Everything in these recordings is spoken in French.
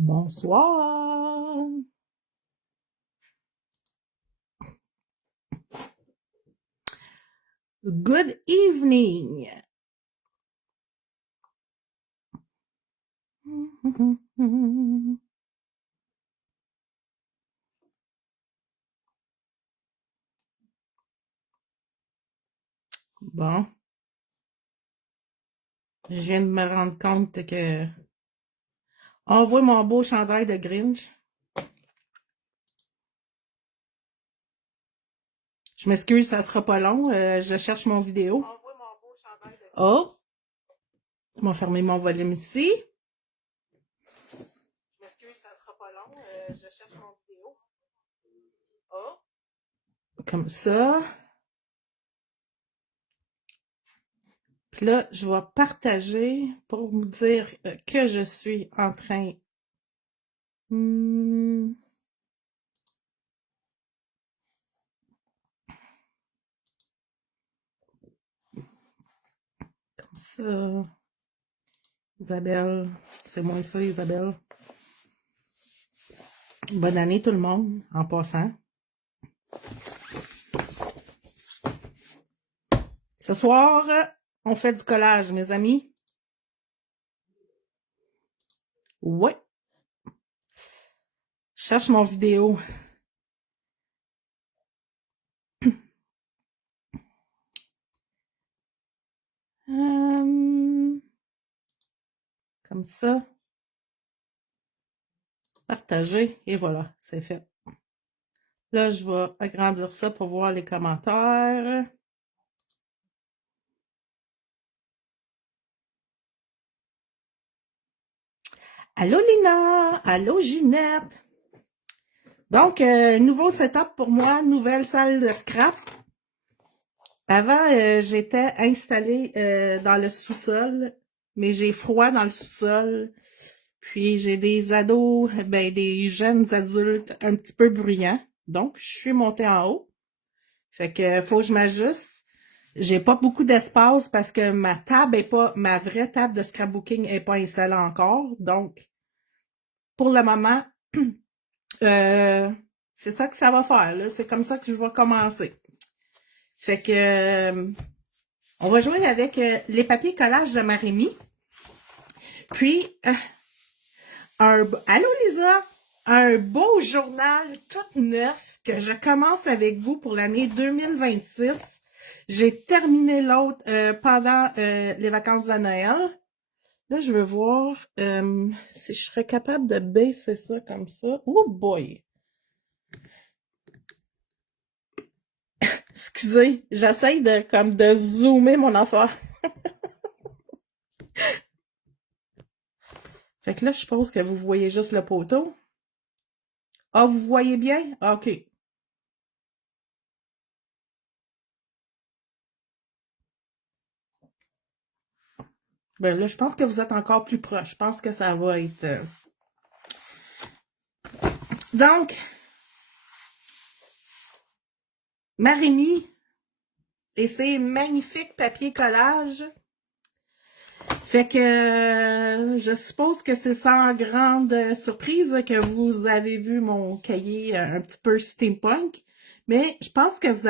Bonsoir. Good evening. Bon, je viens de me rendre compte que envoie mon beau chandail de Grinch. Je m'excuse, ça sera pas long. Je cherche mon vidéo. Oh, on va fermer mon volume ici. Je m'excuse, ça sera pas long. Je cherche mon vidéo. Oh. Comme ça. Puis là, je vais partager pour vous dire que je suis en train. Comme ça. Isabelle, c'est moi ça, Isabelle. Bonne année tout le monde, en passant. Ce soir, on fait du collage, mes amis. Ouais. Je cherche mon vidéo. Comme ça. Partager. Et voilà, c'est fait. Là, je vais agrandir ça pour voir les commentaires. Allô Lina! Allô Ginette! Donc, nouveau setup pour moi, nouvelle salle de scrap. Avant, j'étais installée dans le sous-sol, mais j'ai froid dans le sous-sol. Puis j'ai des ados, ben des jeunes adultes un petit peu bruyants. Donc, je suis montée en haut. Fait que faut que je m'ajuste. J'ai pas beaucoup d'espace parce que ma vraie table de scrapbooking est pas installée encore. Donc, pour le moment, c'est ça que ça va faire, là. C'est comme ça que je vais commencer. Fait que, on va jouer avec les papiers collages de Marémie. Puis, allô Lisa, un beau journal tout neuf que je commence avec vous pour l'année 2026. J'ai terminé l'autre pendant les vacances de Noël. Là, je veux voir si je serais capable de baisser ça comme ça. Oh boy! Excusez, j'essaye de zoomer mon affaire. Fait que là, je suppose que vous voyez juste le poteau. Ah, vous voyez bien? Ah, OK. Ben là, je pense que vous êtes encore plus proche. Je pense que ça va être... Donc, Marémie et ses magnifiques papiers collages. Fait que je suppose que c'est sans grande surprise que vous avez vu mon cahier un petit peu steampunk. Mais je pense que vous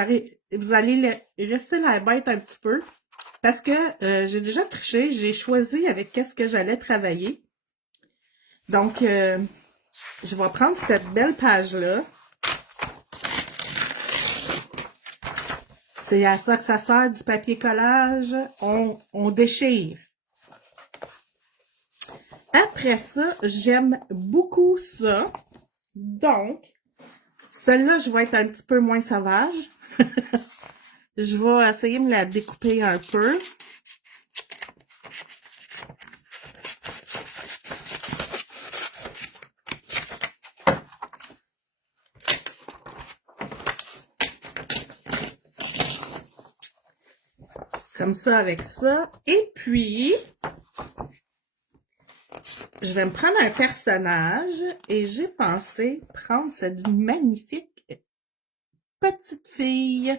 allez rester la bête un petit peu. Parce que j'ai déjà triché, j'ai choisi avec qu'est-ce que j'allais travailler. Donc, je vais prendre cette belle page-là. C'est à ça que ça sert du papier collage. On déchire. Après ça, j'aime beaucoup ça. Donc, celle-là, je vais être un petit peu moins sauvage. Je vais essayer de me la découper un peu. Comme ça, avec ça. Et puis, je vais me prendre un personnage et j'ai pensé prendre cette magnifique petite fille.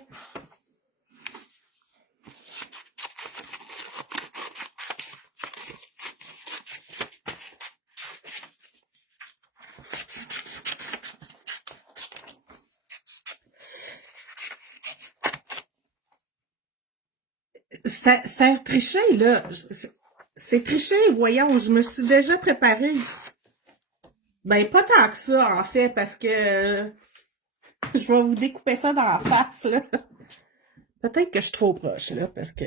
C'est triché, là. C'est triché, voyons, je me suis déjà préparée. Ben, pas tant que ça, en fait, parce que je vais vous découper ça dans la face, là. Peut-être que je suis trop proche, là, parce que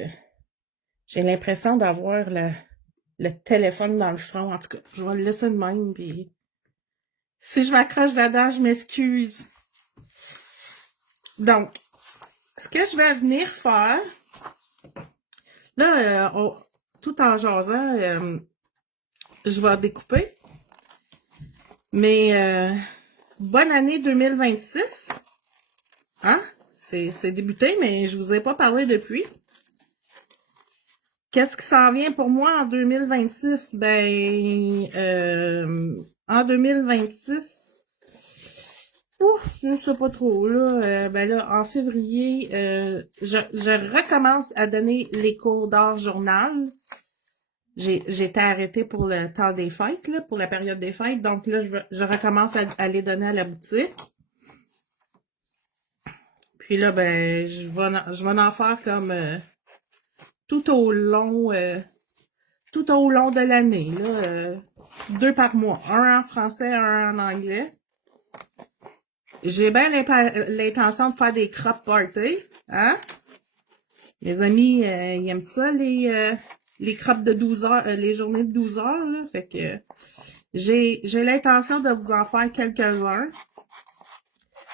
j'ai l'impression d'avoir le téléphone dans le front. En tout cas, je vais le laisser de même, puis si je m'accroche dedans, je m'excuse. Donc, ce que je vais venir faire, là, tout en jasant, je vais découper. Mais bonne année 2026. Hein? C'est débuté, mais je vous ai pas parlé depuis. Qu'est-ce qui s'en vient pour moi en 2026? Ben, en 2026, ouf, je sais pas trop, là. Ben là, en février, je recommence à donner les cours d'art journal. J'étais arrêtée pour le temps des fêtes, là, pour la période des fêtes. Donc là, je recommence à les donner à la boutique. Puis là, ben, je vais en faire comme tout au long de l'année, là. 2 par mois. Un en français, un en anglais. J'ai bien l'intention de faire des crop parties. Hein? Mes amis, ils aiment ça, les crops de 12 heures, les journées de 12 heures, là. Fait que j'ai l'intention de vous en faire quelques-uns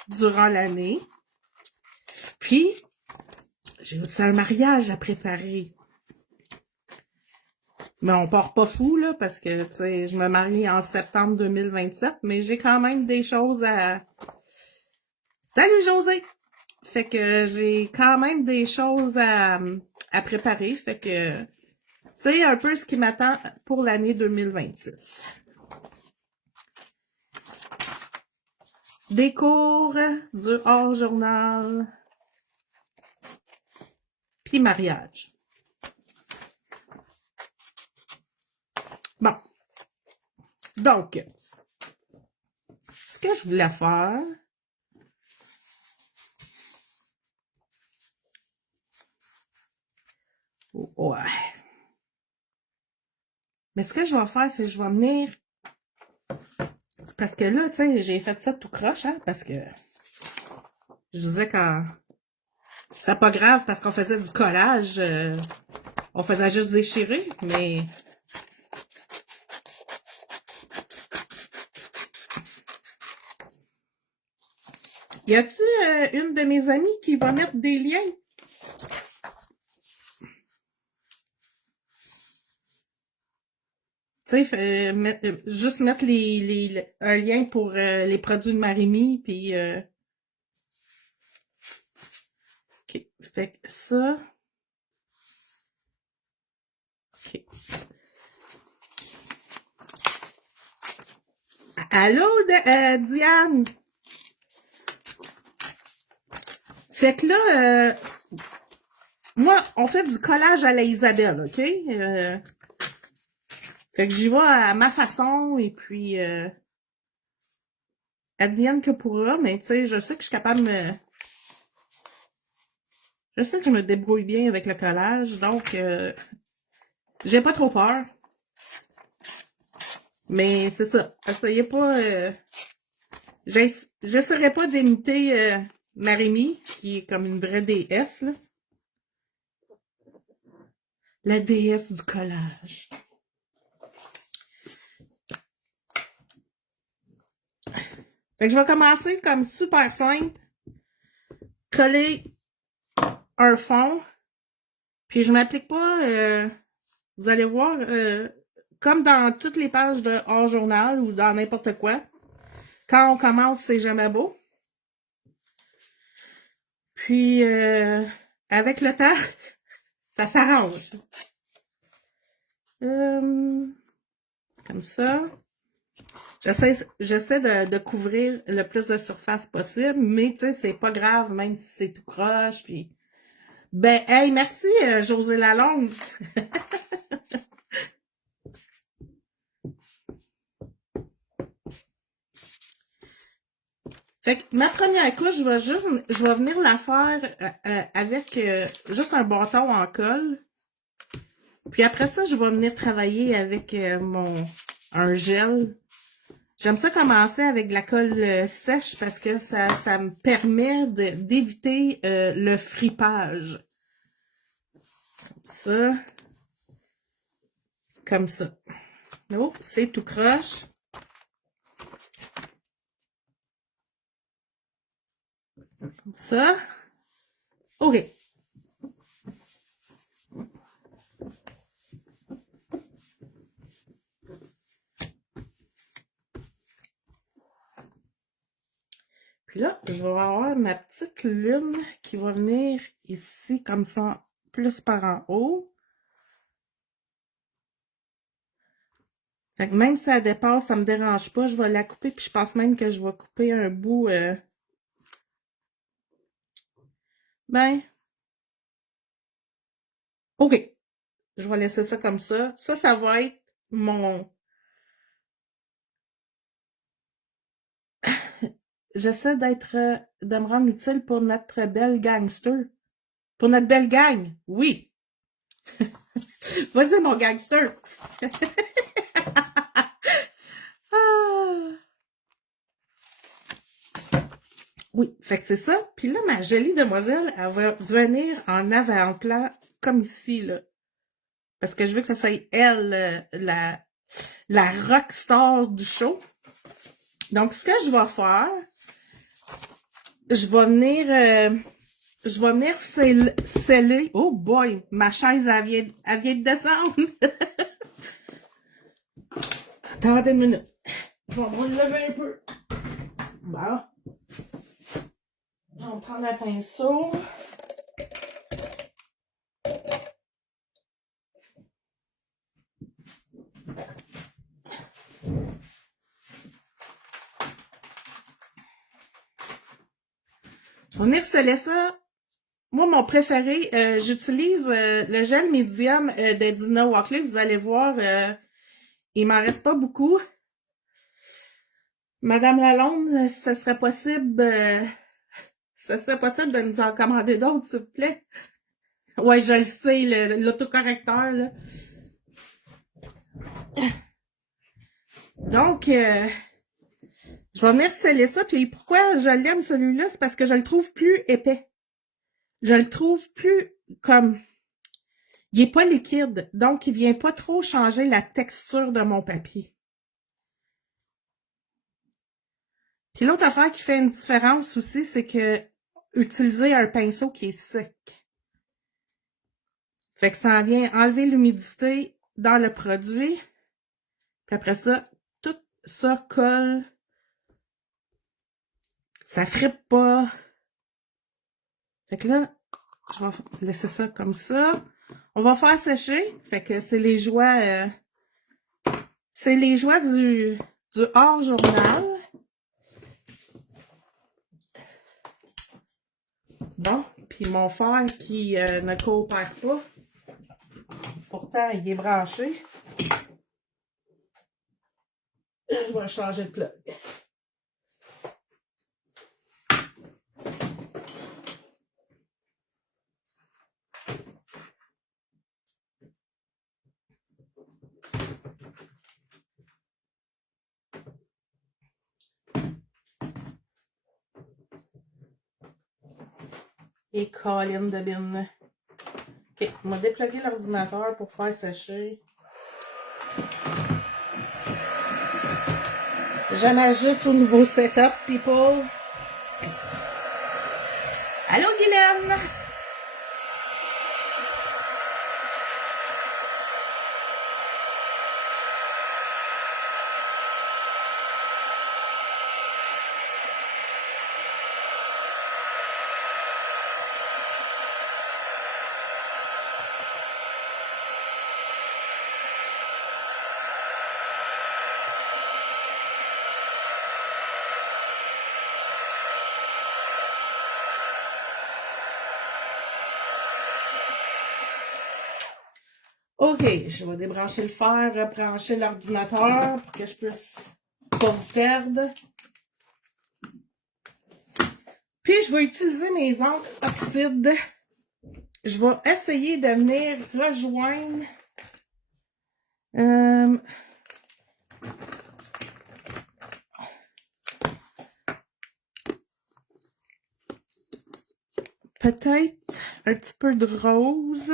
durant l'année. Puis, j'ai aussi un mariage à préparer. Mais on part pas fou, là, parce que, tu sais, je me marie en septembre 2027, mais j'ai quand même des choses à... Salut, José! Fait que j'ai quand même des choses à préparer, fait que c'est un peu ce qui m'attend pour l'année 2026. Des cours, du hors-journal, puis mariage. Bon. Donc, ce que je voulais faire, ouais. Mais ce que je vais faire, c'est que je vais venir... C'est parce que là, tu sais, j'ai fait ça tout croche, hein, parce que je disais quand... C'est pas grave parce qu'on faisait du collage, on faisait juste déchirer, mais... Y a-t-il une de mes amies qui va mettre des liens? Tu sais, juste mettre un lien pour les produits de Marimi, puis... OK, fait que ça... OK. Allô, Diane? Fait que là, moi, on fait du collage à la Isabelle, OK? Fait que j'y vais à ma façon, et puis... advienne que pourra, mais tu sais, je sais que je suis capable de me... Je sais que je me débrouille bien avec le collage, donc j'ai pas trop peur. Mais c'est ça. Essayez pas... j'essaierai pas d'imiter Marimi, qui est comme une vraie déesse, là. La déesse du collage. Fait que je vais commencer comme super simple. Coller un fond. Puis je m'applique pas... vous allez voir, comme dans toutes les pages de hors-journal ou dans n'importe quoi, quand on commence, c'est jamais beau. Puis, avec le temps, ça s'arrange. Comme ça. J'essaie de couvrir le plus de surface possible, mais tu sais, c'est pas grave, même si c'est tout croche. Puis... Ben, hey, merci, José Lalonde. Fait que ma première couche, je vais venir la faire avec juste un bâton en colle. Puis après ça, je vais venir travailler avec un gel. J'aime ça commencer avec de la colle sèche parce que ça me permet d'éviter le fripage. Ça. Comme ça. Oh, c'est tout croche. Comme ça. OK. Puis là, je vais avoir ma petite lune qui va venir ici, comme ça, plus par en haut. Fait que même si elle dépasse, ça me dérange pas. Je vais la couper, puis je pense même que je vais couper un bout. Ben, OK. Je vais laisser ça comme ça. Ça va être mon... J'essaie de me rendre utile pour notre belle gangster. Pour notre belle gang, oui. Vas-y, mon gangster. Ah. Oui, fait que c'est ça. Puis là, ma jolie demoiselle, elle va venir en avant-plan, comme ici, là. Parce que je veux que ça soit elle, la rockstar du show. Donc, ce que je vais faire, je vais venir sceller. Oh boy, ma chaise, elle vient de descendre. Attendez une minute. Je vais me lever un peu. Bon. Je vais prendre un pinceau. Je vais venir sceller ça. Moi, mon préféré, j'utilise le gel médium de Dina Wakley. Vous allez voir, il m'en reste pas beaucoup. Madame Lalonde, ce serait possible de nous en commander d'autres, s'il vous plaît? Ouais, je le sais, l'autocorrecteur, là. Donc, je vais venir sceller ça. Puis pourquoi je l'aime, celui-là? C'est parce que je le trouve plus épais. Je le trouve plus comme... Il est pas liquide, donc il vient pas trop changer la texture de mon papier. Puis l'autre affaire qui fait une différence aussi, c'est que utiliser un pinceau qui est sec. Fait que ça vient enlever l'humidité dans le produit. Puis après ça, tout ça colle. Ça frippe pas. Fait que là, je vais laisser ça comme ça. On va faire sécher. Fait que c'est les joies du hors-journal. Bon, puis mon fer qui ne coopère pas. Pourtant, il est branché. Je vais changer de plug. Et colline de bine. Ok, on va dépluguer l'ordinateur pour faire sécher. Jamais juste au nouveau setup, people. Allô, Guylaine? OK, je vais débrancher le fer, rebrancher l'ordinateur pour que je puisse pas vous perdre. Puis, je vais utiliser mes encres oxydes. Je vais essayer de venir rejoindre peut-être un petit peu de rose.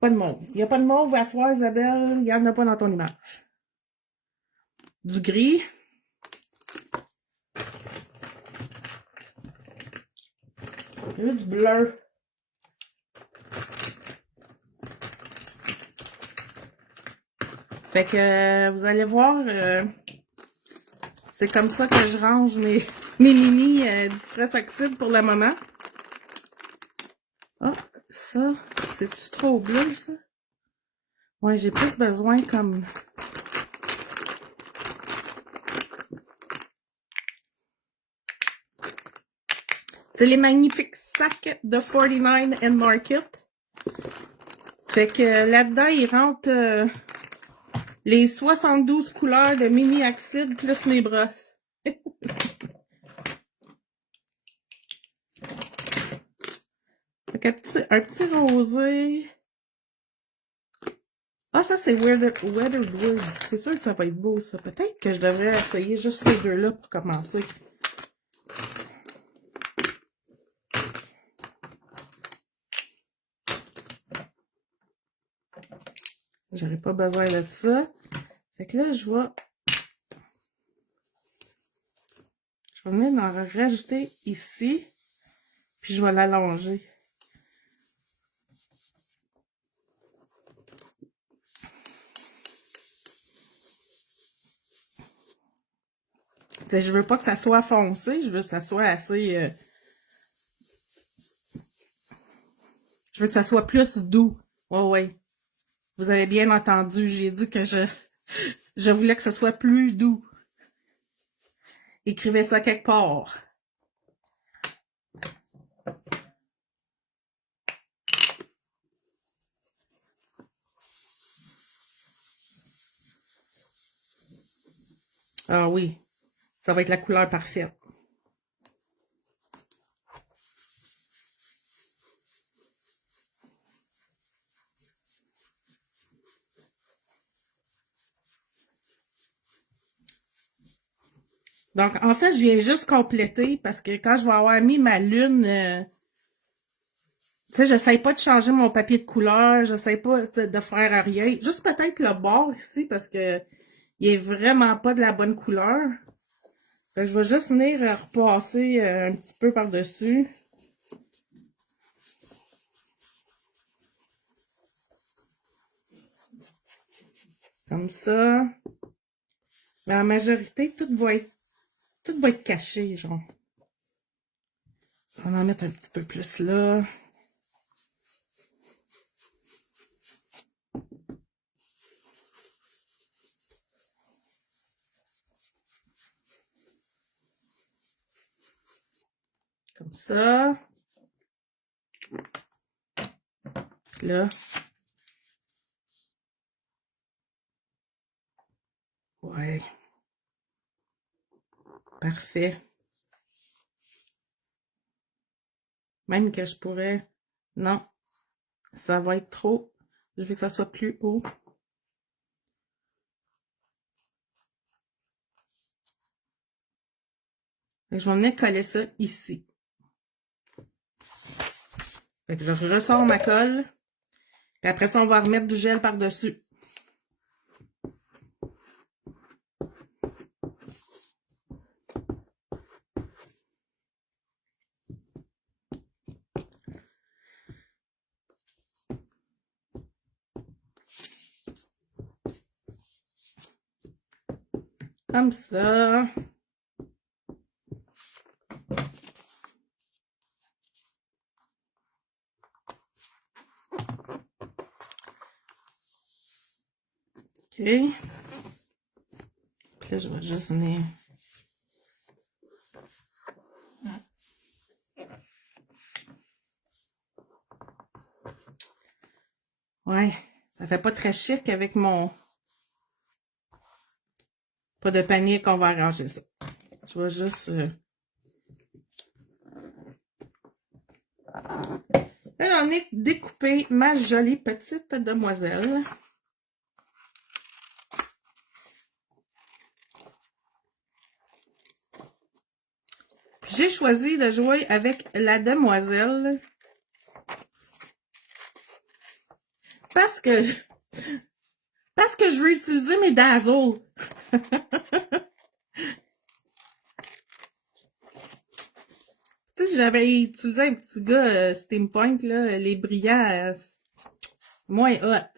Pas de mauve. Il n'y a pas de mauve à soir, Isabelle. Il n'y en a pas dans ton image. Du gris. Et du bleu. Fait que vous allez voir, c'est comme ça que je range mes mini distress oxyde pour le moment. Ah, ça, c'est-tu trop bleu, ça? Ouais, j'ai plus besoin comme... C'est les magnifiques sacs de 49 and Market. Fait que là-dedans, il rentre les 72 couleurs de mini oxyde plus mes brosses. Fait qu'un petit rosé. Ah, ça, c'est Weathered. C'est sûr que ça va être beau, ça. Peut-être que je devrais essayer juste ces deux-là pour commencer. J'aurais pas besoin de ça. Fait que là, je vais venir en rajouter ici. Puis je vais l'allonger. Je veux pas que ça soit foncé, je veux que ça soit assez... Je veux que ça soit plus doux. Ouais. Vous avez bien entendu, j'ai dit que je voulais que ce soit plus doux. Écrivez ça quelque part. Ah oui, ça va être la couleur parfaite. Donc, en fait, je viens juste compléter parce que quand je vais avoir mis ma lune, tu sais, j'essaie pas de changer mon papier de couleur, j'essaie pas de faire rien. Juste peut-être le bord ici parce que il est vraiment pas de la bonne couleur. Fait que je vais juste venir repasser un petit peu par-dessus. Comme ça. Mais en majorité, tout va être caché, genre. On va en mettre un petit peu plus là. Comme ça. Puis là. Ouais. Parfait. Même que je pourrais... Non. Ça va être trop. Je veux que ça soit plus haut. Fait que je vais venir coller ça ici. Fait que je ressors ma colle. Et après ça, on va remettre du gel par-dessus. Comme ça. OK. Puis là, je vais juste venir... Ouais, ça fait pas très chic avec mon... Pas de panique, on va arranger ça. Je vais juste Là, j'en ai découpé ma jolie petite demoiselle. J'ai choisi de jouer avec la demoiselle parce que je veux utiliser mes dazzles. Tu sais, si j'avais utilisé un petit gars Steampoint, là, les brillants, moins hot.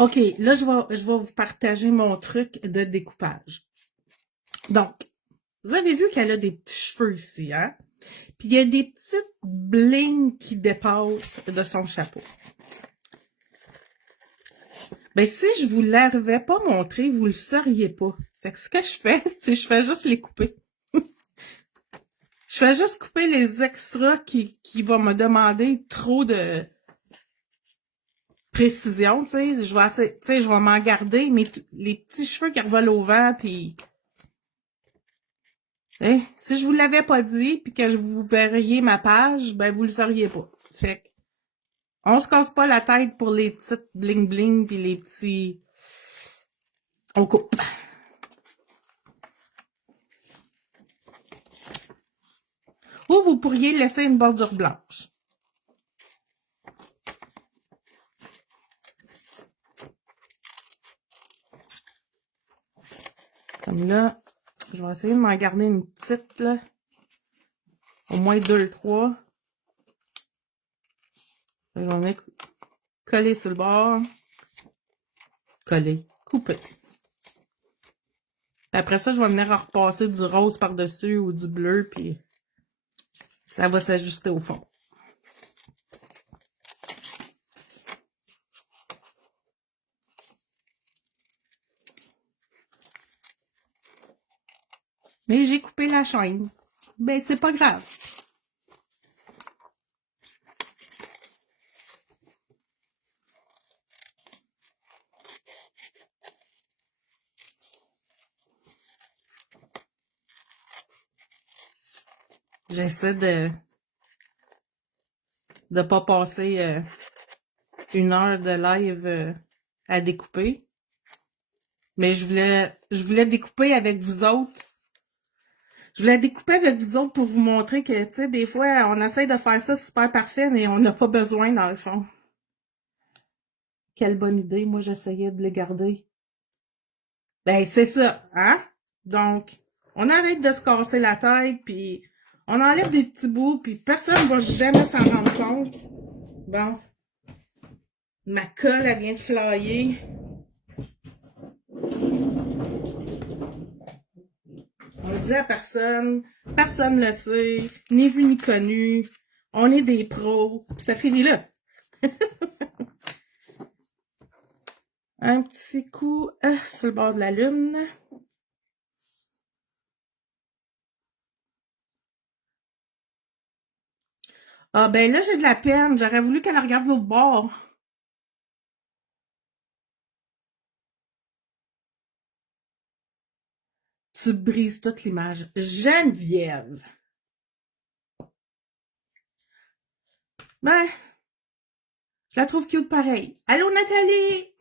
OK, là, je vais vous partager mon truc de découpage. Donc, vous avez vu qu'elle a des petits cheveux ici, hein? Puis il y a des petites blings qui dépassent de son chapeau. Ben, si je vous l'avais pas montré, vous le sauriez pas. Fait que ce que je fais, c'est je fais juste les couper. Je fais juste couper les extras qui vont me demander trop de précision, tu sais. Je vais m'en garder, mais les petits cheveux qui revolent au vent, puis... si je vous l'avais pas dit, puis que vous verriez ma page, ben, vous le sauriez pas. Fait que, on se casse pas la tête pour les petites bling-bling, puis les petits... On coupe. Ou vous pourriez laisser une bordure blanche. Comme là, je vais essayer de m'en garder une petite, là. Au moins 2, 3. J'en ai collé sur le bord. Collé. Coupé. Après ça, je vais venir repasser du rose par-dessus ou du bleu, puis ça va s'ajuster au fond. Mais j'ai coupé la chaîne. Ben, c'est pas grave. J'essaie de pas passer 1 heure de live à découper. Mais je voulais découper avec vous autres. Je voulais découper avec vous autres pour vous montrer que, tu sais, des fois, on essaie de faire ça super parfait, mais on n'a pas besoin, dans le fond. Quelle bonne idée. Moi, j'essayais de les garder. Ben, c'est ça, hein? Donc, on arrête de se casser la tête, puis on enlève des petits bouts, puis personne ne va jamais s'en rendre compte. Bon. Ma colle, elle vient de flyer. On le dit à personne. Personne ne le sait. Ni vu ni connu. On est des pros. Ça finit là. Un petit coup sur le bord de la lune. Ah ben là, j'ai de la peine. J'aurais voulu qu'elle regarde l'autre bord. Tu brises toute l'image. Geneviève. Ben, je la trouve cute pareil. Allô, Nathalie?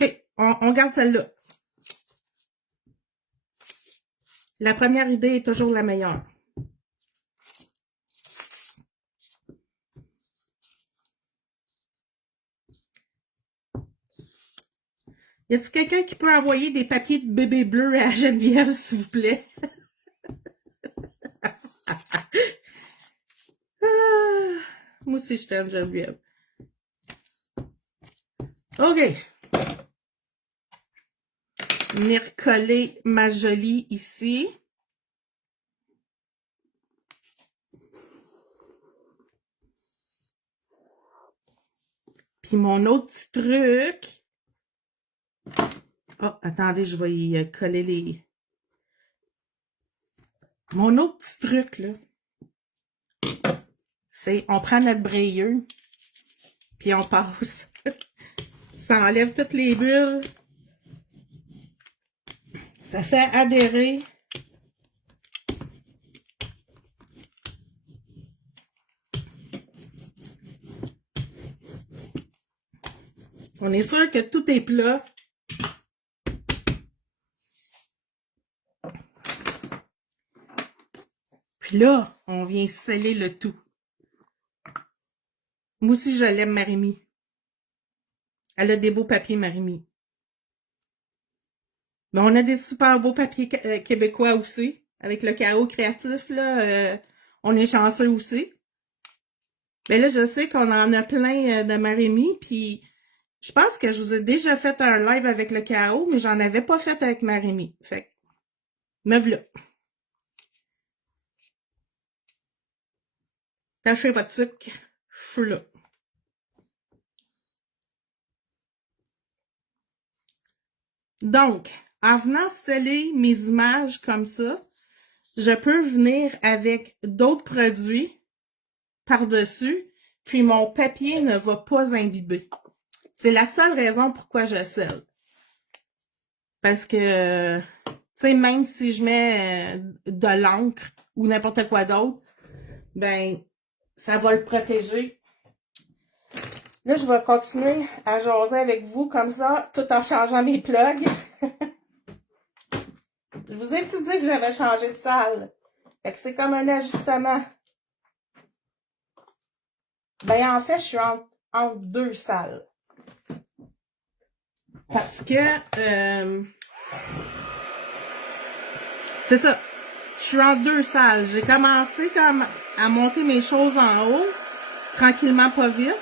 OK, on garde celle-là. La première idée est toujours la meilleure. Y a-t-il quelqu'un qui peut envoyer des papiers de bébé bleu à Geneviève, s'il vous plaît? Moi aussi, je t'aime, Geneviève. OK. Venir coller ma jolie ici. Puis mon autre petit truc. Oh, attendez, je vais y coller les... Mon autre petit truc, là, c'est on prend notre brayeux, puis on passe. Ça enlève toutes les bulles. Ça fait adhérer. On est sûr que tout est plat. Puis là, on vient sceller le tout. Moi aussi, je l'aime, Marimie. Elle a des beaux papiers, Marimie. Mais on a des super beaux papiers québécois aussi. Avec le chaos créatif, là, on est chanceux aussi. Mais là, je sais qu'on en a plein de Marimie, puis je pense que je vous ai déjà fait un live avec le chaos, mais j'en avais pas fait avec Marimie. Fait que, me voilà. Tâchez votre sucre, je suis là. Donc, en venant sceller mes images comme ça, je peux venir avec d'autres produits par-dessus, puis mon papier ne va pas imbiber. C'est la seule raison pourquoi je scelle. Parce que, tu sais, même si je mets de l'encre ou n'importe quoi d'autre, ben, ça va le protéger. Là, je vais continuer à jaser avec vous comme ça, tout en changeant mes plugs. Je vous ai dit que j'avais changé de salle. Fait que c'est comme un ajustement. Ben, en fait, je suis entre deux salles. Parce que, c'est ça. Je suis en deux salles. J'ai commencé comme à monter mes choses en haut, tranquillement, pas vite.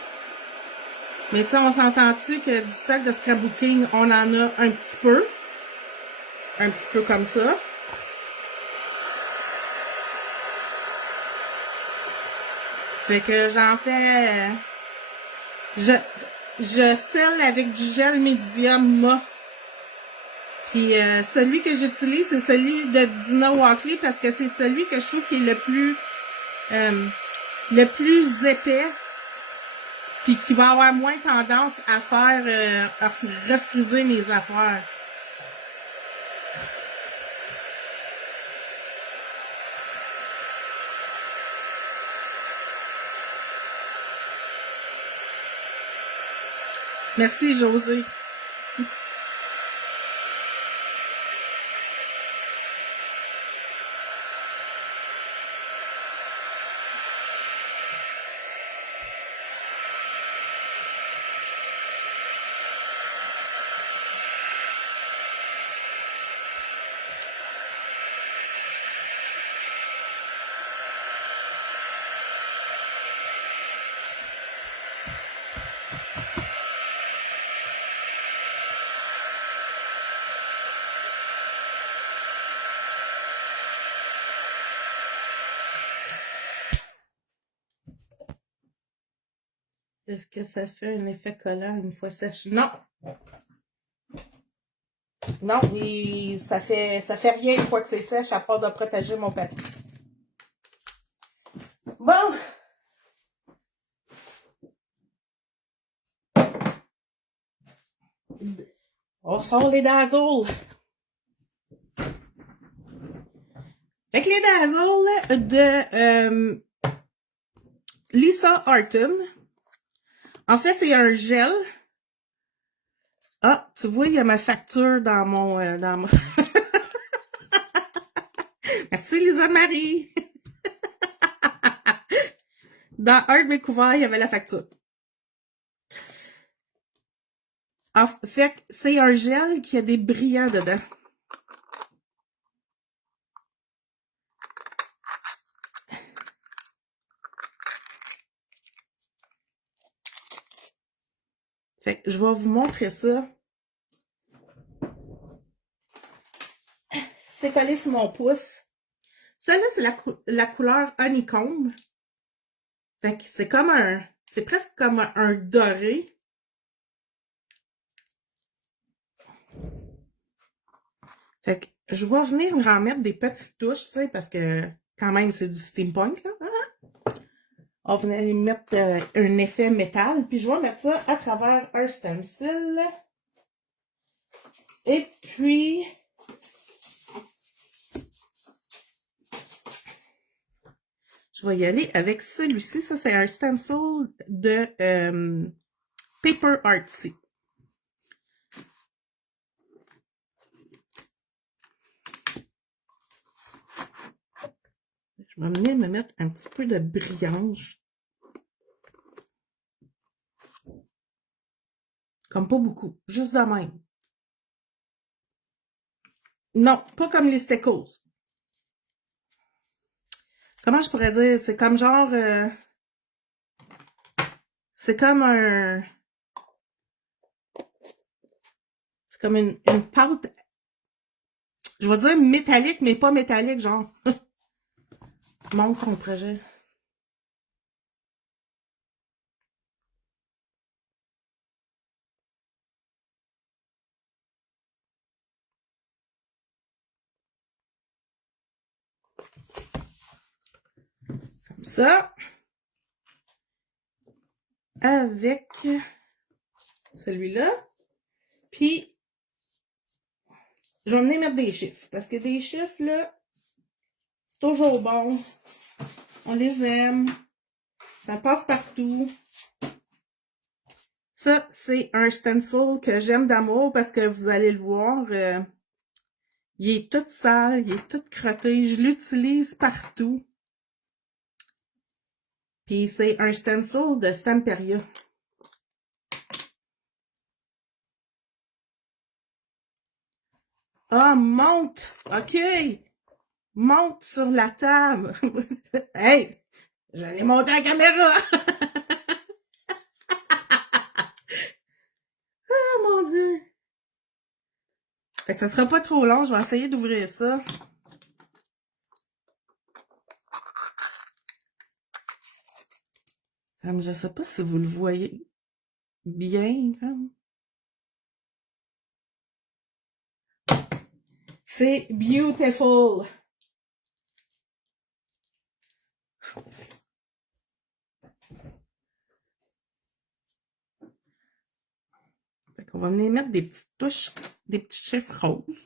Mais tu sais, on s'entend-tu que du stock de scrapbooking, on en a un petit peu. Un petit peu comme ça. Fait que j'en fais... Je scelle avec du gel médium mat. Puis celui que j'utilise, c'est celui de Dina Walkley parce que c'est celui que je trouve qui est le plus épais. Puis qui va avoir moins tendance à faire à refriser mes affaires. Merci, José. Est-ce que ça fait un effet collant une fois sèche? Non. Non, ça fait rien une fois que c'est sèche à part de protéger mon papier. Bon. On sort les dazzles. Fait que les dazzles de Lisa Harton. En fait, c'est un gel. Ah, tu vois, il y a ma facture dans mon... Merci, Lisa Marie! Dans un de mes couverts, il y avait la facture. En fait, c'est un gel qui a des brillants dedans. Fait que je vais vous montrer ça. C'est collé sur mon pouce. Celle-là, c'est la couleur honeycomb. Fait que c'est comme c'est presque comme un doré. Fait que je vais venir en mettre des petites touches, tu sais, parce que quand même, c'est du steampunk, là. On va venir mettre un effet métal. Puis je vais mettre ça à travers un stencil. Et puis, Je vais y aller avec celui-ci. Ça, c'est un stencil de Paper Artsy. Je vais venir me mettre un petit peu de brillage. Comme pas beaucoup, juste de même. Non, pas comme les Steckles. Comment je pourrais dire? C'est comme genre... c'est comme un... C'est comme une pâte... Je vais dire métallique, mais pas métallique, genre. Montre ton projet. Comme ça. Avec celui-là. Puis, je vais venir mettre des chiffres. Parce que des chiffres, là, c'est toujours bon. On les aime. Ça passe partout. Ça, c'est un stencil que j'aime d'amour parce que vous allez le voir. Il est tout sale, il est tout crotté. Je l'utilise partout. Puis c'est un stencil de Stamperia. Ah, monte! OK! Monte sur la table! Hey! J'allais monter la caméra! Ah, mon Dieu! Fait que ça sera pas trop long, je vais essayer d'ouvrir ça. Comme je sais pas si vous le voyez bien, comme. C'est beautiful! Fait qu'on va venir mettre des petites touches, des petits chiffres roses.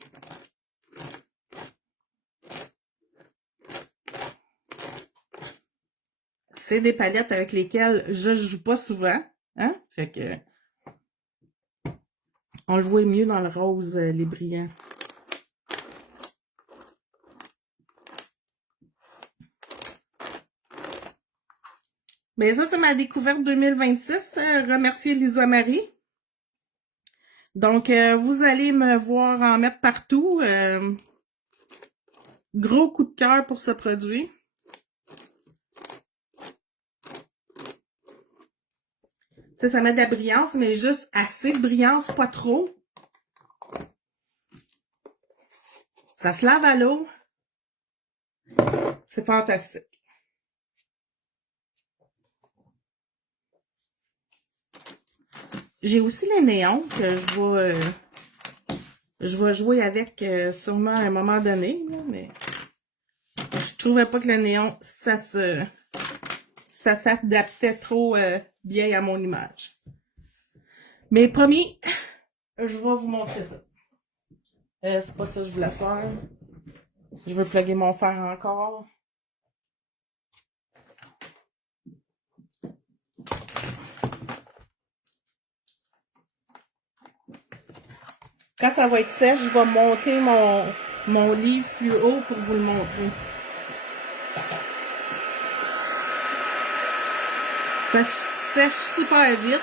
C'est des palettes avec lesquelles je joue pas souvent, hein? Fait que on le voit mieux dans le rose, les brillants. Mais ça, c'est ma découverte 2026. Remercier Lisa Marie. Donc, vous allez me voir en mettre partout. Gros coup de cœur pour ce produit. Ça met de la brillance, mais juste assez de brillance, pas trop. Ça se lave à l'eau. C'est fantastique. J'ai aussi les néons que je vais jouer avec sûrement à un moment donné, là, mais je trouvais pas que le néon, ça s'adaptait trop bien à mon image. Mais promis, je vais vous montrer ça. C'est pas ça que je voulais faire. Je veux plugger mon fer encore. Quand ça va être sèche, je vais monter mon livre plus haut pour vous le montrer. Ça sèche super vite.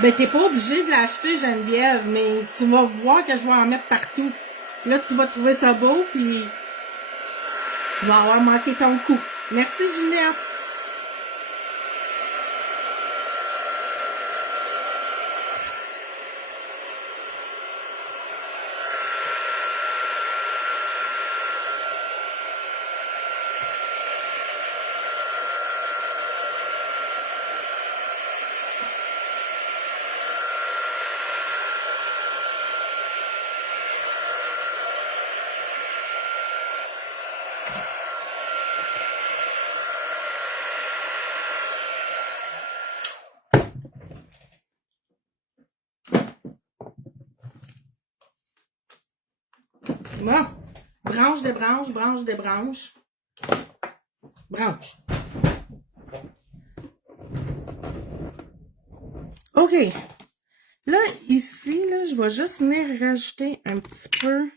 Ben, t'es pas obligé de l'acheter, Geneviève, mais tu vas voir que je vais en mettre partout. Là, tu vas trouver ça beau, puis tu vas avoir manqué ton coup. Merci, Ginette. Bon. Branche de branche, branche de branche. Branche. OK. Là, ici, là, je vais juste venir rajouter un petit peu.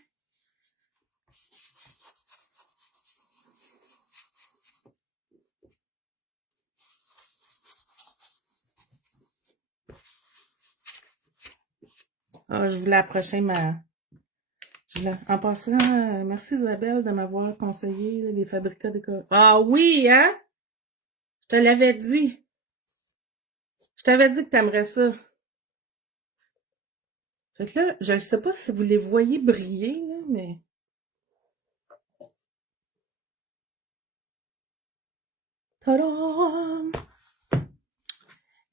Ah, je voulais approcher ma... En passant, merci Isabelle de m'avoir conseillé les fabricats d'école. Ah oui, hein? Je te l'avais dit. Je t'avais dit que t'aimerais ça. Fait que là, je ne sais pas si vous les voyez briller, là, mais... Tadam!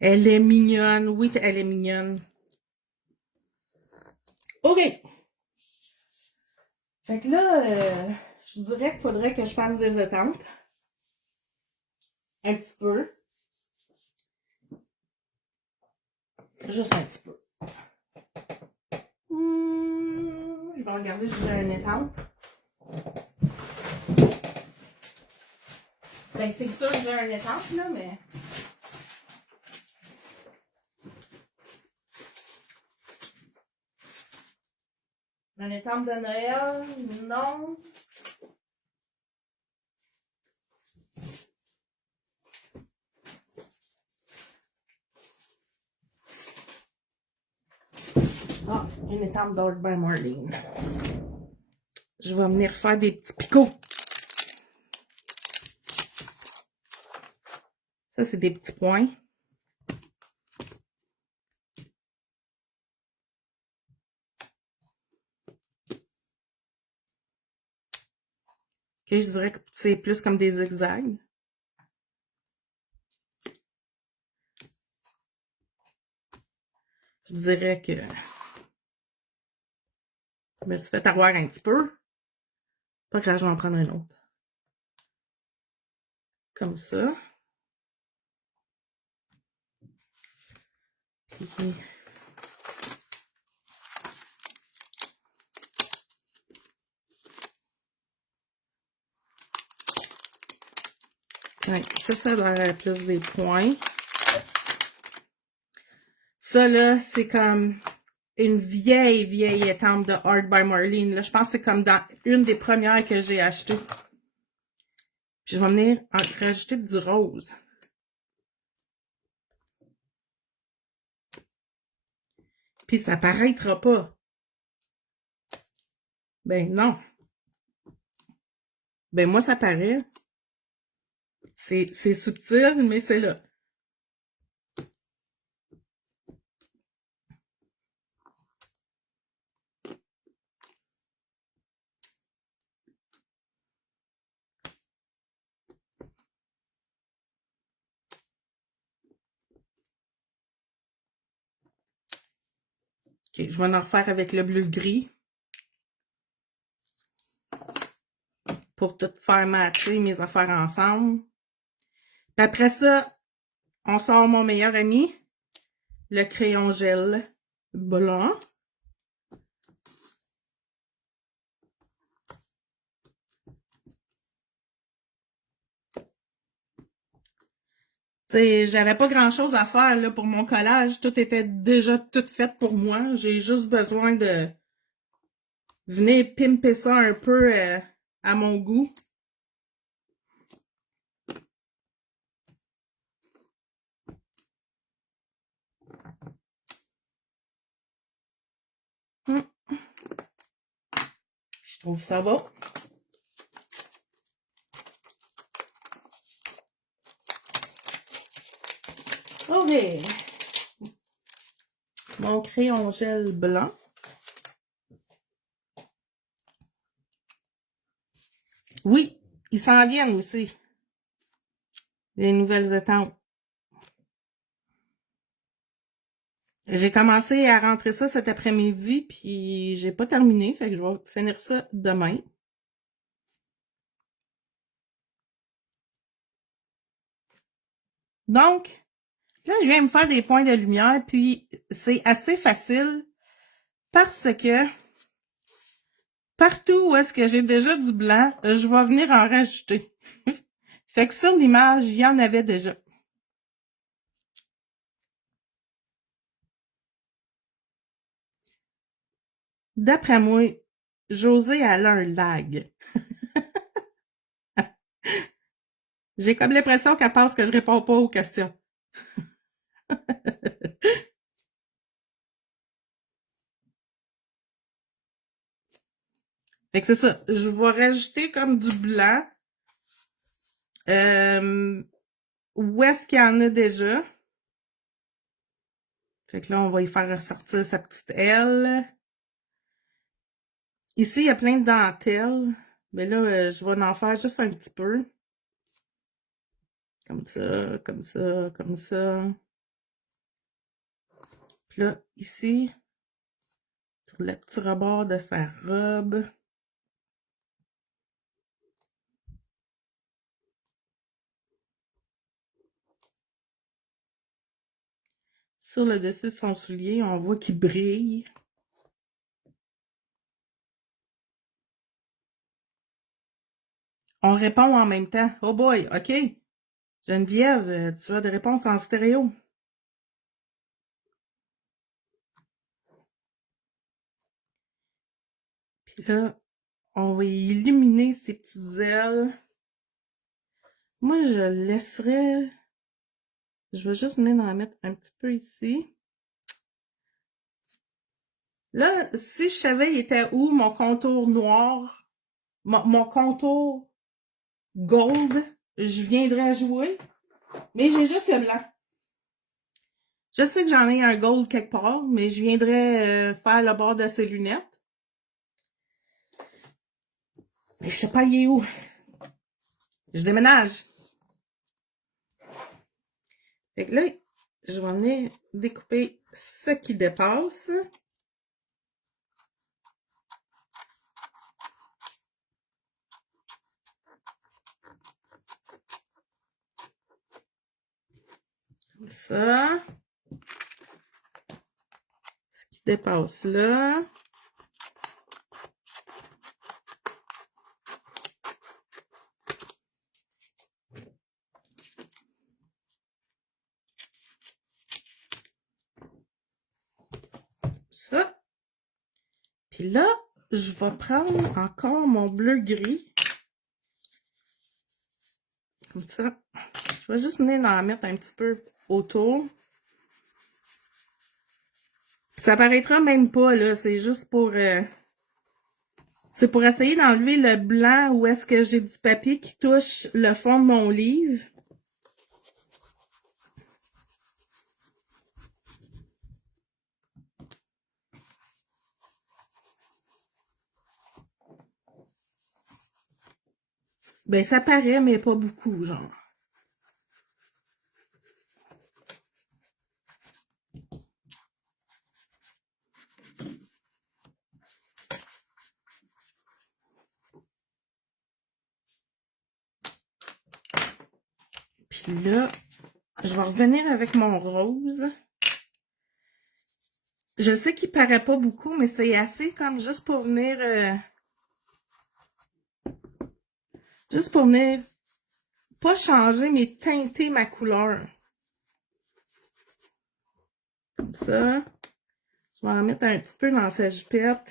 Elle est mignonne. Oui, elle est mignonne. OK. Fait que là, je dirais qu'il faudrait que je fasse des étampes. Un petit peu. Juste un petit peu. Je vais regarder si j'ai une étampe. Ben, c'est sûr que j'ai une étampe, là, mais... Une étampe de Noël, non. Ah, une étampe d'Art by Marlene. Je vais venir faire des petits picots. Ça, c'est des petits points. Okay, je dirais que c'est plus comme des zigzags. Je dirais que je me suis fait avoir un petit peu. Pas grave, je vais en prendre un autre. Comme ça. Puis... Ouais, ça a l'air plus des points. Ça, là, c'est comme une vieille étampe de Art by Marlene. Là, je pense que c'est comme dans une des premières que j'ai achetées. Puis je vais venir en rajouter du rose. Puis ça paraîtra pas. Ben non. Ben moi, ça paraît. C'est subtil, mais c'est là. OK, je vais en refaire avec le bleu gris. Pour tout faire matcher mes affaires ensemble. Puis après ça, on sort mon meilleur ami, le crayon gel blanc. J'avais pas grand-chose à faire là, pour mon collage. Tout était déjà tout fait pour moi. J'ai juste besoin de venir pimper ça un peu à mon goût. Je trouve ça beau. OK. Mon crayon gel blanc. Oui, ils s'en viennent aussi. Les nouvelles étampes. J'ai commencé à rentrer ça cet après-midi, puis j'ai pas terminé, fait que je vais finir ça demain. Donc, là, je viens me faire des points de lumière, puis c'est assez facile parce que Partout où est-ce que j'ai déjà du blanc, je vais venir en rajouter. Fait que sur l'image, il y en avait déjà. D'après moi, José, elle a un lag. J'ai comme l'impression qu'elle pense que je réponds pas aux questions. Fait que c'est ça. Je vais rajouter comme du blanc. Où est-ce qu'il y en a déjà? Fait que là, on va y faire ressortir sa petite aile. Ici, il y a plein de dentelles. Mais là, je vais en faire juste un petit peu. Comme ça, comme ça, comme ça. Puis là, ici, sur le petit rebord de sa robe. Sur le dessus de son soulier, on voit qu'il brille. On répond en même temps. Oh boy, OK. Geneviève, tu as des réponses en stéréo. Puis là, on va illuminer ses petites ailes. Moi, je laisserais... Je vais juste venir en mettre un petit peu ici. Là, si je savais il était où mon contour noir, mon contour gold, je viendrais jouer. Mais j'ai juste le blanc. Je sais que j'en ai un gold quelque part, mais je viendrais faire le bord de ses lunettes. Mais je sais pas il est où. Je déménage. Fait que là, je vais venir découper ce qui dépasse. Comme ça. Ce qui dépasse là. Ça. Puis là, je vais prendre encore mon bleu-gris. Comme ça. Je vais juste venir en mettre un petit peu autour. Puis ça paraîtra même pas, là. C'est juste pour... c'est pour essayer d'enlever le blanc où est-ce que j'ai du papier qui touche le fond de mon livre. Ben, ça paraît, mais pas beaucoup, genre. Puis là, je vais revenir avec mon rose. Je sais qu'il paraît pas beaucoup, mais c'est assez comme juste pour venir... juste pour venir... pas changer, mais teinter ma couleur. Comme ça. Je vais en mettre un petit peu dans sa jupette.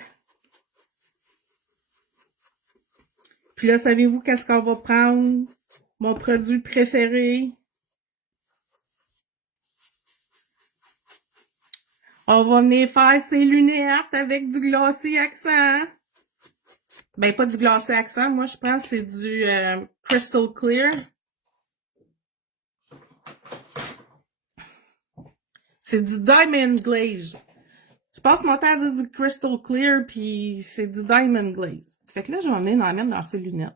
Puis là, savez-vous qu'est-ce qu'on va prendre? Mon produit préféré. On va venir faire ses lunettes avec du glossy accent. Ben, pas du glossy accent. Moi, je pense que c'est du Crystal Clear. C'est du Diamond Glaze. Je passe mon temps à dire du Crystal Clear, puis c'est du Diamond Glaze. Fait que là, je vais venir en mettre dans ses lunettes.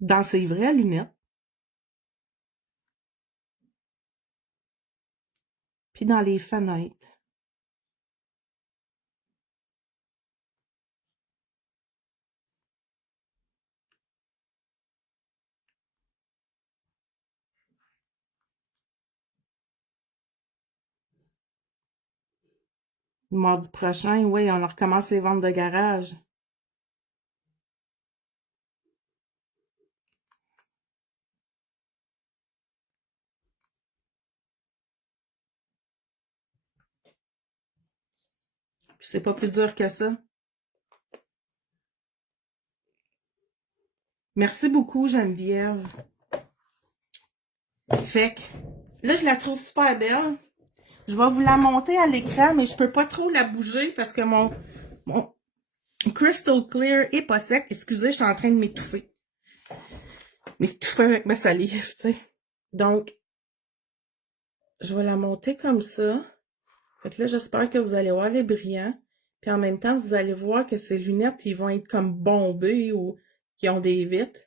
Dans ses vraies lunettes. Puis dans les fenêtres. Mardi prochain, oui, on recommence les ventes de garage. Puis c'est pas plus dur que ça. Merci beaucoup, Geneviève. Fait que, là, je la trouve super belle. Je vais vous la monter à l'écran, mais je peux pas trop la bouger parce que mon Crystal Clear est pas sec. Excusez, je suis en train de m'étouffer. M'étouffer avec ma salive, tu sais. Donc, je vais la monter comme ça. Fait que là, j'espère que vous allez voir les brillants. Puis en même temps, vous allez voir que ces lunettes, ils vont être comme bombées ou qui ont des vitres.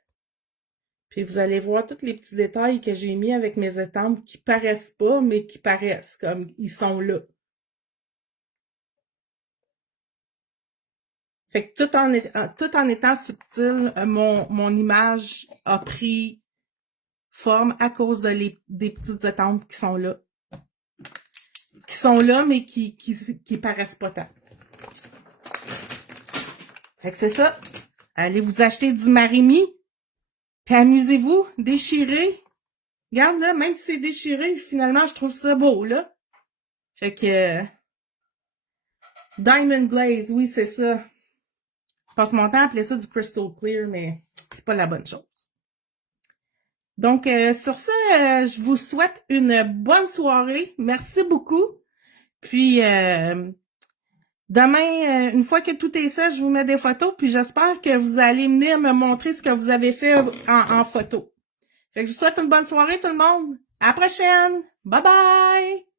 Puis vous allez voir tous les petits détails que j'ai mis avec mes étampes qui paraissent pas, mais qui paraissent comme ils sont là. Fait que tout en étant subtil, mon image a pris forme à cause des petites étampes qui sont là. Qui sont là, mais qui paraissent pas tant. Fait que c'est ça. Allez vous acheter du Marimi. Puis amusez-vous, déchirez. Regarde là, même si c'est déchiré, finalement, je trouve ça beau, là. Fait que... Diamond Glaze, oui, c'est ça. Je passe mon temps à appeler ça du Crystal Clear, mais c'est pas la bonne chose. Donc, sur ça, je vous souhaite une bonne soirée. Merci beaucoup. Puis, demain, une fois que tout est ça, je vous mets des photos. Puis, j'espère que vous allez venir me montrer ce que vous avez fait en photo. Fait que je vous souhaite une bonne soirée, tout le monde. À la prochaine. Bye bye!